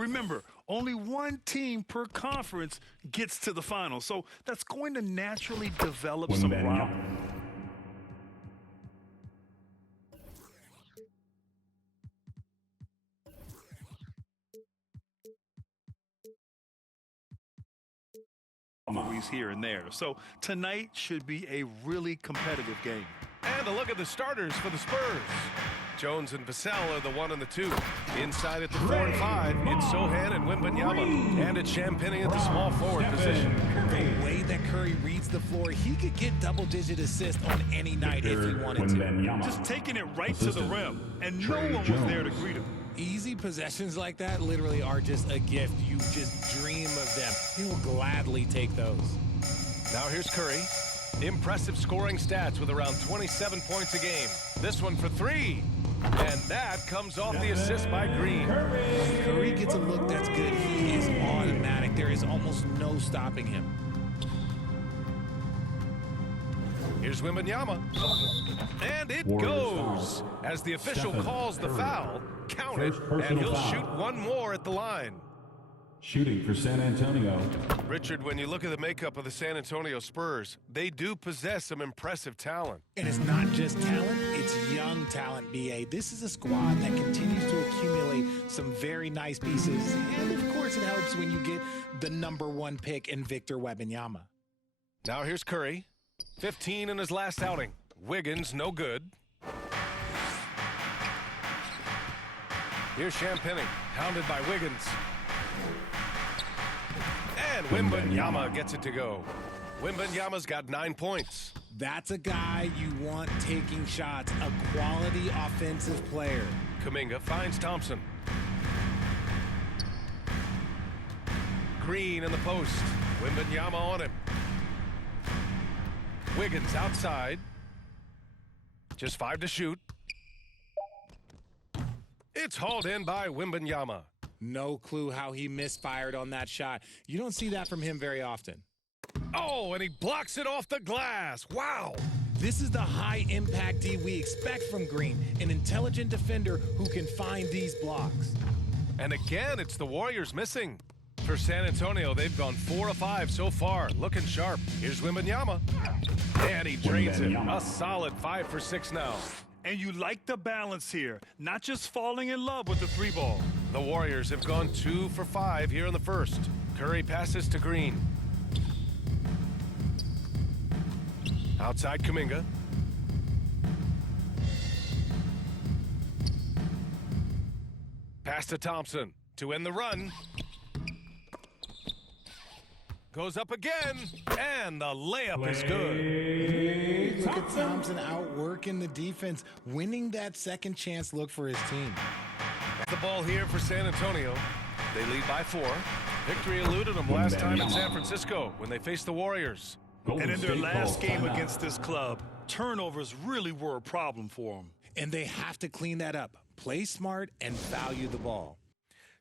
Remember, only one team per conference gets to the final, so that's going to naturally develop some rivalry. Here and there. So tonight should be a really competitive game. And a look at the starters for the Spurs. Jones and Vassell are the 1 and the 2. Inside at the 4 and 5, it's Sochan and Wembanyama. And it's Champagnie at the small forward position. The way that Curry reads the floor, he could get double-digit assists on any night if he wanted to. Just taking it right to the rim, and no one was there to greet him. Easy possessions like that literally are just a gift. You just dream of them. He'll gladly take those. Now here's Curry. Impressive scoring stats with around 27 points a game. This one for 3. And that comes off the assist by Green. When Curry gets a look that's good, he is automatic. There is almost no stopping him. Here's Wembanyama. And it goes. As the official calls the foul, count it, and he'll shoot one more at the line. Shooting for San Antonio. Richard, when you look at the makeup of the San Antonio Spurs, they do possess some impressive talent. And it's not just talent, it's young talent, B.A. This is a squad that continues to accumulate some very nice pieces. And, of course, it helps when you get the #1 pick in Victor Wembanyama. Now here's Curry. 15 in his last outing. Wiggins, no good. Here's Champagnie, hounded by Wiggins. And Wembanyama gets it to go. Wembanyama's got 9 points. That's a guy you want taking shots, a quality offensive player. Kuminga finds Thompson. Green in the post. Wembanyama on him. Wiggins outside. Just 5 to shoot. It's hauled in by Wembanyama. No clue how he misfired on that shot. You don't see that from him very often. Oh, and he blocks it off the glass. Wow. This is the high-impact D we expect from Green, an intelligent defender who can find these blocks. And again, it's the Warriors missing. For San Antonio, they've gone 4 of 5 so far, looking sharp. Here's Wembanyama. And he drains him. A solid 5 for 6 now. And you like the balance here, not just falling in love with the 3 ball. The Warriors have gone 2 for 5 here in the first. Curry passes to Green. Outside Kuminga. Pass to Thompson to end the run. Goes up again, and the layup is good. Look at Thompson outworking the defense, winning that second chance look for his team. The ball here for San Antonio. They lead by 4. Victory eluded them last time in San Francisco when they faced the Warriors. And in their last game against this club, turnovers really were a problem for them. And they have to clean that up. Play smart and value the ball.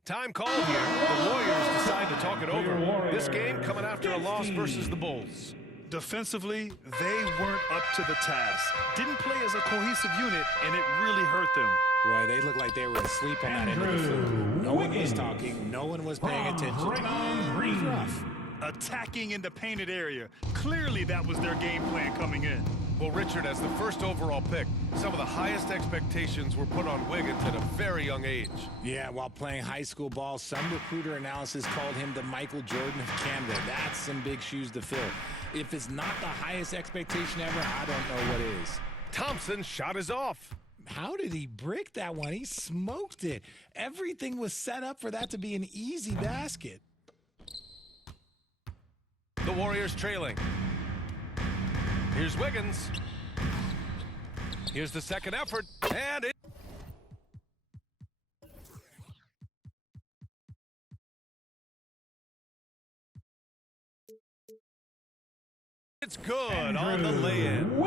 Time called here. The Warriors decide to talk it over. This game coming after a loss versus the Bulls. Defensively, they weren't up to the task. Didn't play as a cohesive unit, and it really hurt them. Boy, they looked like they were asleep on that end of the floor. No one was talking. No one was paying attention. It was rough. Attacking in the painted area. Clearly, that was their game plan coming in. Well, Richard, as the first overall pick, some of the highest expectations were put on Wiggins at a very young age. Yeah, while playing high school ball, some recruiter analysis called him the Michael Jordan of Canada. That's some big shoes to fill. If it's not the highest expectation ever, I don't know what is. Thompson's shot is off. How did he brick that one? He smoked it. Everything was set up for that to be an easy basket. The Warriors trailing. Here's Wiggins. Here's the second effort, and it's good on the lay-in.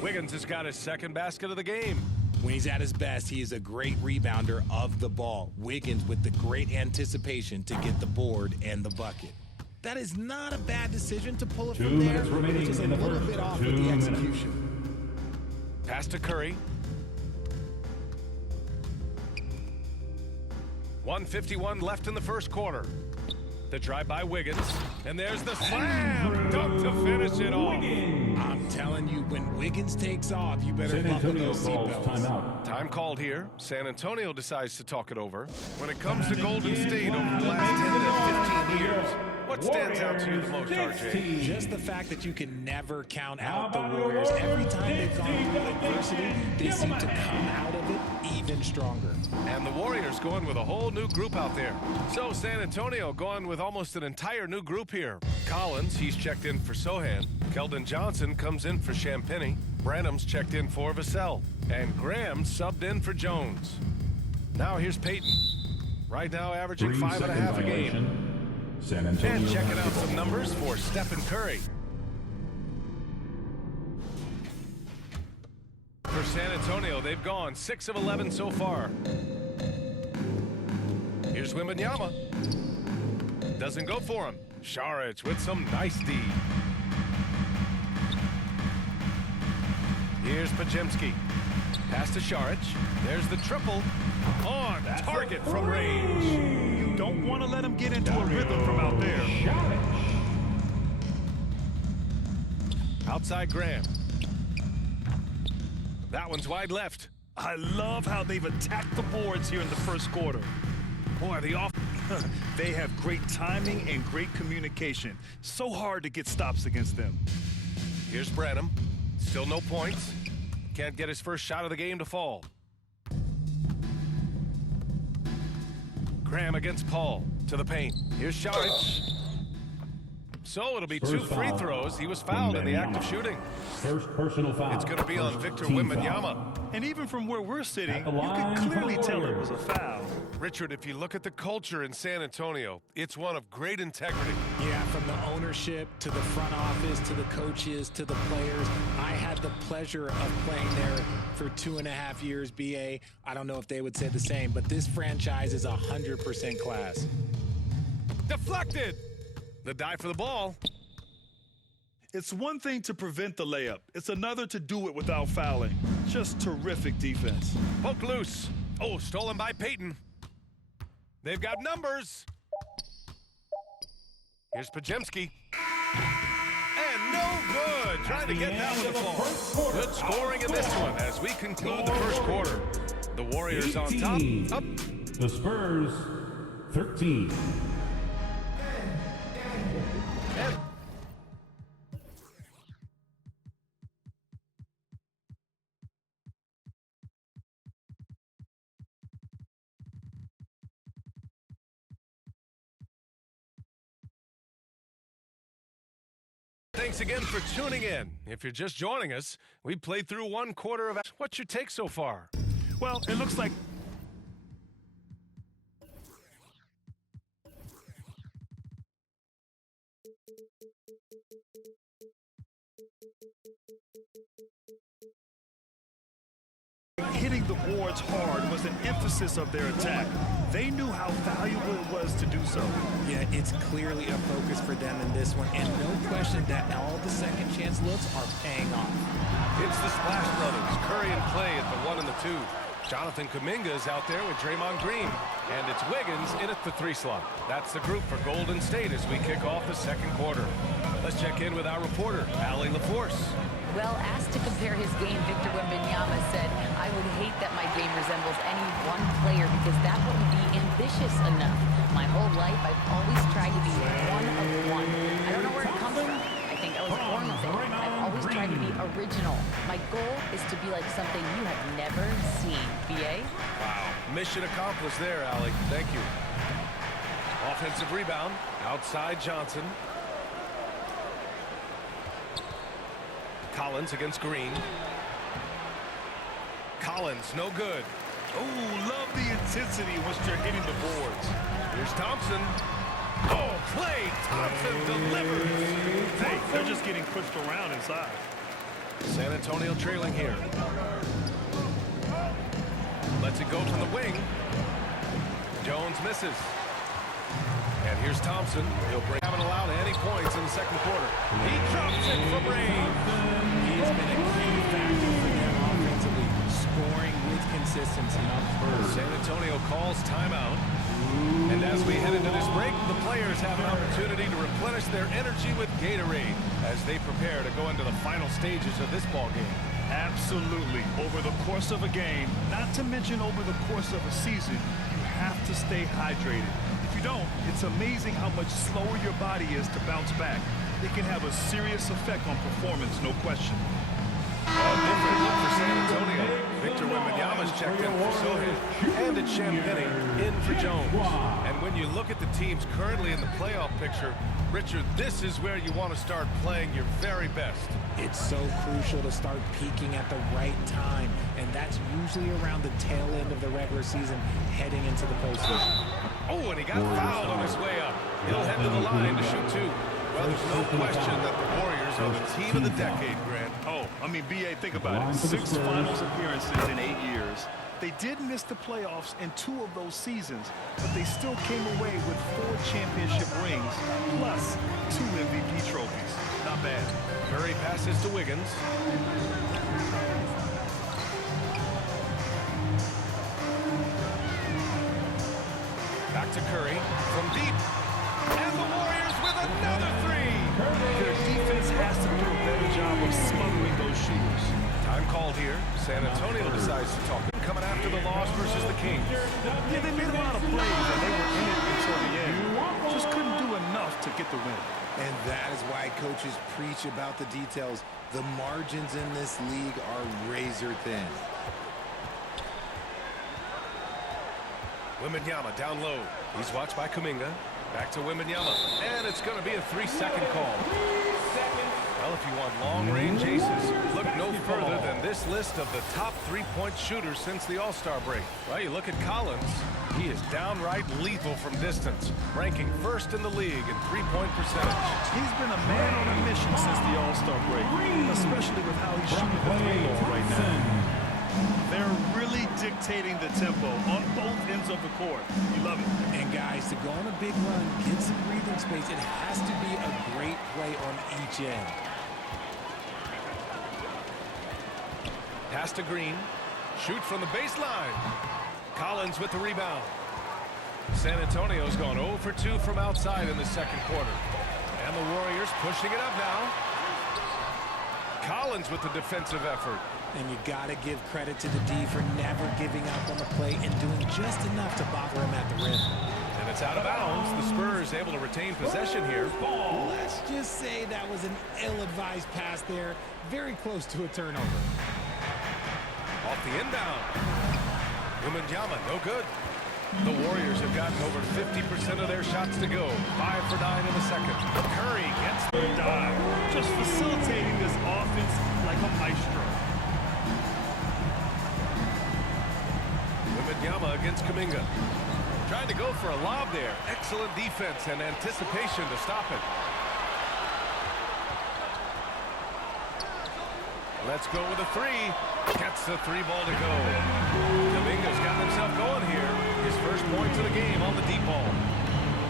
Wiggins has got his second basket of the game. When he's at his best, he is a great rebounder of the ball. Wiggins with the great anticipation to get the board and the bucket. That is not a bad decision to pull it from there. It's just a little bit off with the execution. Pass to Curry. 1:51 left in the first quarter. The drive by Wiggins, and there's the slam dunk to finish it off. I'm telling you, when Wiggins takes off, you better San buckle Antonio those calls seatbelts. timeout. Time called here. San Antonio decides to talk it over. When it comes to Golden State over the last 10 to 15 years, what stands out to you the most, RJ? Just the fact that you can never count out the Warriors. Every time they've gone through adversity, they seem to come out of it even stronger. And the Warriors going with a whole new group out there. So San Antonio going with almost an entire new group here. Collins, he's checked in for Sohan. Keldon Johnson comes in for Champagnie. Branham's checked in for Vassell. And Graham subbed in for Jones. Now here's Payton. Right now averaging 5.5 a game. San Antonio And checking out basketball. some numbers for Stephen Curry. For San Antonio, they've gone 6 of 11 so far. Here's Wembanyama. Doesn't go for him. Šarić with some nice D. Here's Podziemski. Pass to Šarić. There's the triple. On target from range. You don't want to let him get into a rhythm from out there. Outside Graham. That one's wide left. I love how they've attacked the boards here in the first quarter. Boy, they have great timing and great communication. So hard to get stops against them. Here's Branham. Still no points. Can't get his first shot of the game to fall. Graham against Paul. To the paint. Here's Šarić. So it'll be two First free foul. throws. He was fouled in the act of shooting. First personal foul. It's going to be on First Victor team Wembanyama. And even from where we're sitting, At the you line can for clearly the tell it Warriors. was a foul. Richard, if you look at the culture in San Antonio, it's one of great integrity. Yeah, from the ownership to the front office to the coaches to the players. I had the pleasure of playing there for 2.5 years, BA. I don't know if they would say the same, but this franchise is 100% class. Deflected. The dive for the ball. It's one thing to prevent the layup. It's another to do it without fouling. Just terrific defense. Poked loose. Oh, stolen by Payton. They've got numbers. Here's Podziemski. And no good. Trying to get that one to fall. Good scoring in this one as we conclude the first quarter. The Warriors on top. 18. Up. The Spurs, 13. And thanks again for tuning in. If you're just joining us, we played through one quarter of. What's your take so far? Well, it looks like hitting the boards hard was an emphasis of their attack. They knew how valuable it was to do so. Yeah, it's clearly a focus for them in this one, and no question that all the second chance looks are paying off. It's the Splash Brothers, Curry and Clay at the 1 and the 2. Jonathan Kuminga is out there with Draymond Green. And it's Wiggins in at the 3 slot. That's the group for Golden State as we kick off the second quarter. Let's check in with our reporter, Allie LaForce. Well, asked to compare his game, Victor Wembanyama said, "I would hate that my game resembles any one player because that wouldn't be ambitious enough. My whole life, I've always tried to be one of one. I don't know where it comes from. I think I was born with it. I've always tried to be original. My goal is to be like something you have never seen." BA? Wow. Mission accomplished there, Allie. Thank you. Offensive rebound. Outside Johnson. Collins against Green. Collins, no good. Oh, love the intensity in which they're hitting the boards. Here's Thompson. Oh, Klay Thompson delivers. Hey, they're just getting pushed around inside. San Antonio trailing here. Lets it go to the wing. Jones misses. And here's Thompson. Haven't allowed any points in the second quarter. He drops it from range. He has been a key factor for them offensively, scoring with needs consistency. San Antonio calls timeout. And as we head into this break, the players have an opportunity to replenish their energy with Gatorade as they prepare to go into the final stages of this ball game. Absolutely. Over the course of a game, not to mention over the course of a season, you have to stay hydrated. If you don't, it's amazing how much slower your body is to bounce back. It can have a serious effect on performance, no question. A different look for San Antonio. Victor Wembanyama's checked in for Sohan, and it's Champagnie in for Jones. And when you look at the teams currently in the playoff picture, Richard, this is where you want to start playing your very best. It's so crucial to start peaking at the right time, and that's usually around the tail end of the regular season heading into the postseason. Oh, and he got fouled on his way up. He'll head to the line to shoot two. Well, there's no question that the Warriors are the team of the decade, Grant. Oh, I mean, B.A., think about it. 6 finals appearances in 8 years. They did miss the playoffs in 2 of those seasons, but they still came away with 4 championship rings, plus 2 MVP trophies. Not bad. Curry passes to Wiggins. Back to Curry from deep. And the Warriors with another three. Their defense has to do a better job of smothering those shooters. Time called here. San Antonio decides to talk. Coming after the loss versus the Kings. Yeah, they made a lot of plays, and they were in it until the end. Just couldn't do enough to get the win. And that is why coaches preach about the details. The margins in this league are razor thin. Wembanyama down low. He's watched by Kuminga. Back to Wembanyama. And it's going to be a 3-second call. Well, if you want long-range aces, look no further than this list of the top three-point shooters since the All-Star break. Well, you look at Collins. He is downright lethal from distance, ranking first in the league in three-point percentage. He's been a man on a mission since the All-Star break, especially with how he's shooting the three-ball right now. They're really dictating the tempo on both ends of the court. You love it. And guys, to go on a big run, get some breathing space, it has to be a great play on each end. Pass to Green. Shoot from the baseline. Collins with the rebound. San Antonio's gone 0 for 2 from outside in the second quarter. And the Warriors pushing it up now. Collins with the defensive effort. And you got to give credit to the D for never giving up on the play and doing just enough to bother him at the rim. And it's out of bounds. The Spurs able to retain possession here. Let's just say that was an ill-advised pass there. Very close to a turnover. Off the inbound. Wembanyama, no good. The Warriors have gotten over 50% of their shots to go. 5 for 9 in the second. Curry gets the dive. Just facilitating this offense like a maestro. Wembanyama against Kuminga. Trying to go for a lob there. Excellent defense and anticipation to stop it. Let's go with a three. Gets the 3-ball to go. Kuminga's got himself going here. His first points of the game on the deep ball.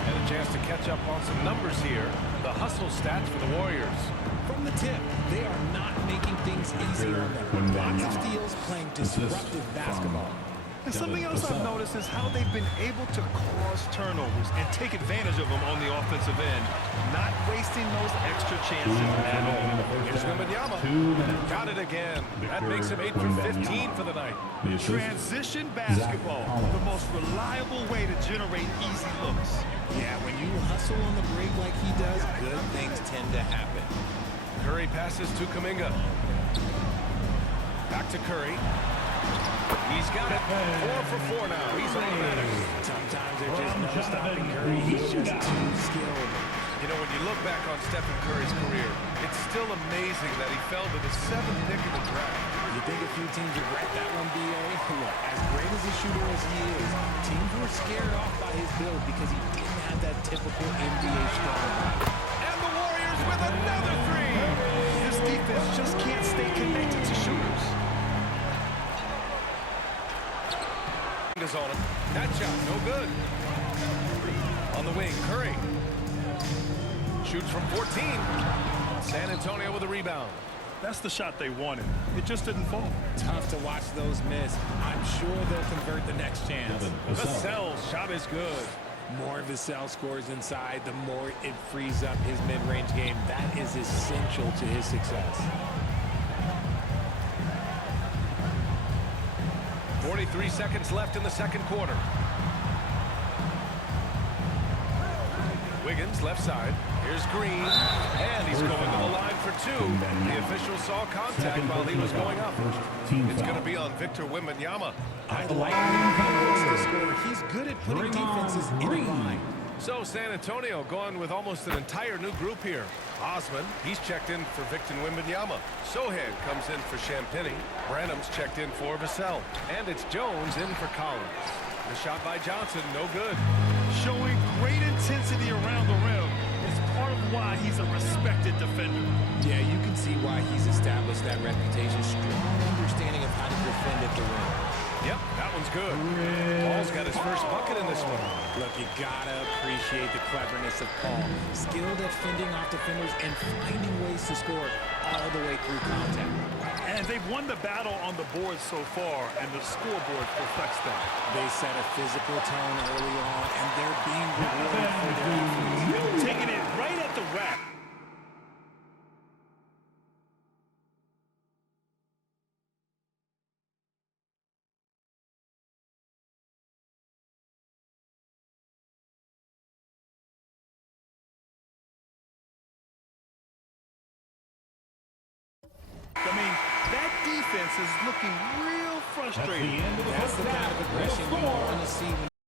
And a chance to catch up on some numbers here. The hustle stats for the Warriors. From the tip, they are not making things easy on them. Lots of steals, playing disruptive basketball. And something else I've noticed is how they've been able to cause turnovers and take advantage of them on the offensive end, not wasting those extra chances at all. Here's Wembanyama. Got it again. That makes him 8 for 15 for the night. Transition basketball, the most reliable way to generate easy looks. Yeah, when you hustle on the break like he does, good things tend to happen. Curry passes to Kuminga. Back to Curry. He's got it. 4 for 4 now. He's automatic. Sometimes there's just no stopping Curry. He's just too skilled. You know, when you look back on Stephen Curry's career, it's still amazing that he fell to the 7th pick in the draft. You think a few teams regret that one, B.A.? Look, as great as a shooter as he is, teams were scared off by his build because he didn't have that typical NBA strong body. And the Warriors with another three. This defense just can't stay connected to shooters. Is on him. That shot, no good. On the wing, Curry. Shoots from 14. San Antonio with a rebound. That's the shot they wanted. It just didn't fall. Tough to watch those miss. I'm sure they'll convert the next chance. Vassell's shot is good. More Vassell scores inside, the more it frees up his mid-range game. That is essential to his success. 43 seconds left in the second quarter. Wiggins, left side. Here's Green. And he's going to the line for two. The official saw contact while he was going up. It's going to be on Victor Wembanyama. I like how he works the score. He's good at putting defenses in a line. So San Antonio going with almost an entire new group here. Osman, he's checked in for Victor Wembanyama. Sohan comes in for Champagnie. Branham's checked in for Vassell. And it's Jones in for Collins. The shot by Johnson, no good. Showing great intensity around the rim is part of why he's a respected defender. Yeah, you can see why he's established that reputation. Strong understanding of how to defend at the rim. Yep, that one's good. Paul's got his first bucket in this one. Look, you gotta appreciate the cleverness of Paul. Skilled at fending off defenders and finding ways to score all the way through contact. And they've won the battle on the board so far, and the scoreboard reflects that. They set a physical tone early on, and they're being rewarded for their efforts. Taking it right at the rack. I mean, that defense is looking real frustrating. That's the kind of aggression you want to see when